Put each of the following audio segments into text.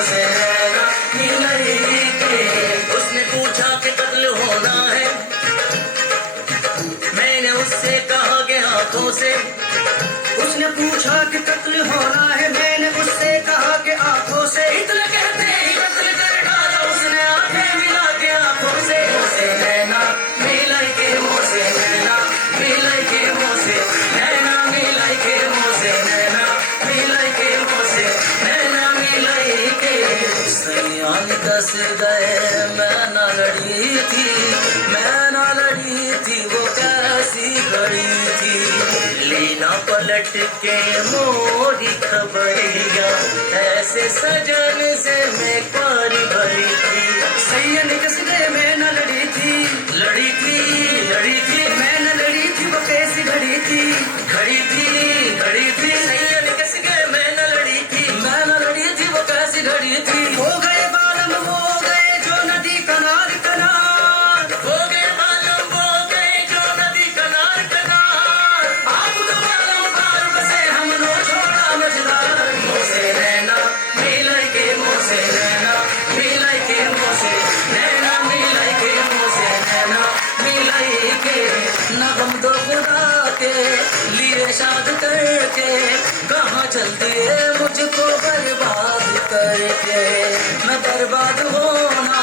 से नैना मिलाई के। उसने पूछा कि कत्ल होना है, मैंने उससे कहा कि आंखों से। उसने पूछा कि कत्ल होना है, मैंने उससे कहा कि आंखों से। इतना कहते ही कत्ल कर डाला उसने आंखें मिला के आंखों से। मुँह से नैना मिलाई के, मुँह से नैना मिलाई के, मुँह से नैना मिलाई के, मुँह से नैना मिलाई के, मुँह से नैना मिलाई के। सयान दस गए मैं ना लड़ी थी, मैं ना लड़ी थी, वो कैसी घड़ी थी। लीना पलट के मोरी खबरिया, ऐसे सजन से मैं पारी भरी थी। सैयन किसने मैं न लड़ी थी, लड़ी थी, लड़ी थी, मैं न लड़ी थी, वो कैसी घड़ी थी। घड़ी थी, घड़ी थी, सैयद किस गए मैं न लड़ी थी, मैं न लड़ी थी, वो कैसी घड़ी थी। हो गए बालम वो गए जो नदी कनार कनार, हो गए मालूम वो गए जो नदी कनार कनार। आप तो मालूम पार बसे हमनो छोड़ा मझधार। मुँह से नैना मिलाई के, मुँह से नैना मिलाई के, मुँह से नैना मिलाई के, मुँह से नैना मिलाई के। न गम दो खुदा के लिए शाद करके, कहाँ चलती है मुझको बर्बाद करके। मैं बर्बाद होना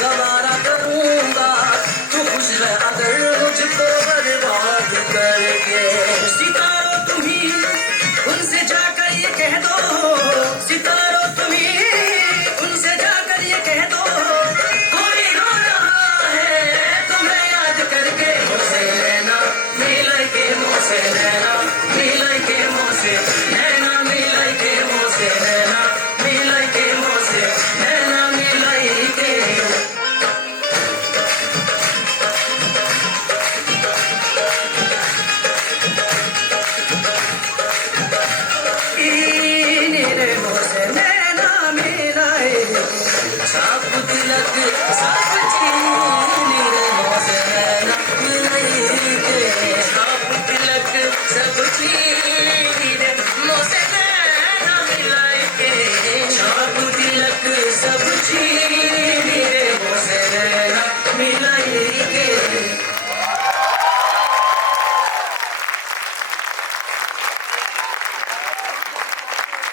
गवारा करूंगा, तू खुश है अगर मुझको बर्बाद करके।